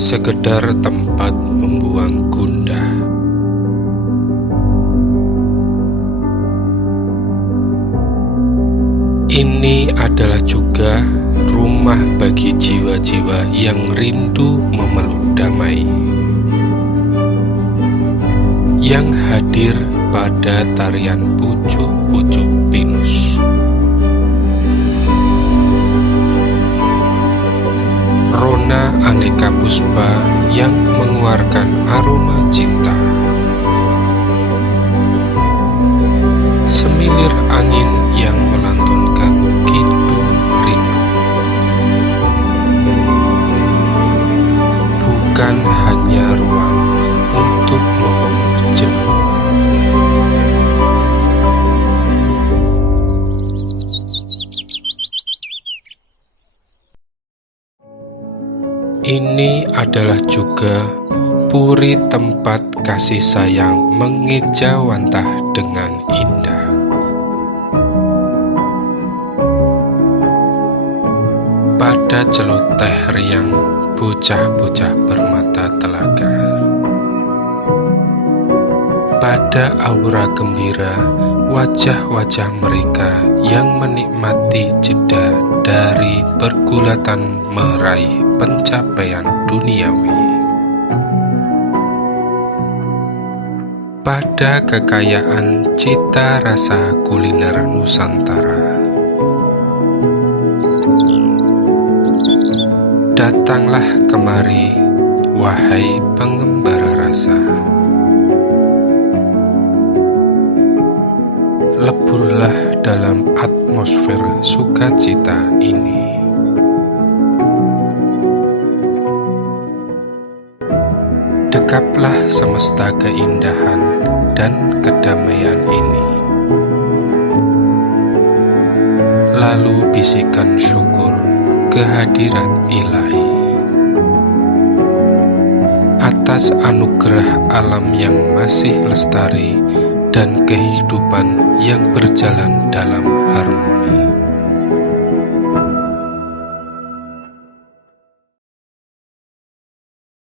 sekedar tempat membuang gundah. Ini adalah juga rumah bagi jiwa-jiwa yang rindu memeluk damai, yang hadir pada tarian pucuk-pucuk pinus. Rona aneka puspa yang mengeluarkan aroma cinta. Semilir angin yang melantunkan kidung rindu. Bukan hanya ruang untuk membunuh jenuh. Ini adalah juga puri tempat kasih sayang mengejawantah dengan indah. Pada celoteh riang bocah-bocah bermata telaga, pada aura gembira wajah-wajah mereka yang menikmati jeda dari pergulatan meraih pencapaian duniawi. Pada kekayaan cita rasa kuliner Nusantara, datanglah kemari, wahai pengembara rasa. Leburlah dalam atmosfer sukacita ini. Dekaplah semesta keindahan dan kedamaian ini. Lalu bisikan syukur kehadirat ilahi atas anugerah alam yang masih lestari dan kehidupan yang berjalan dalam harmoni.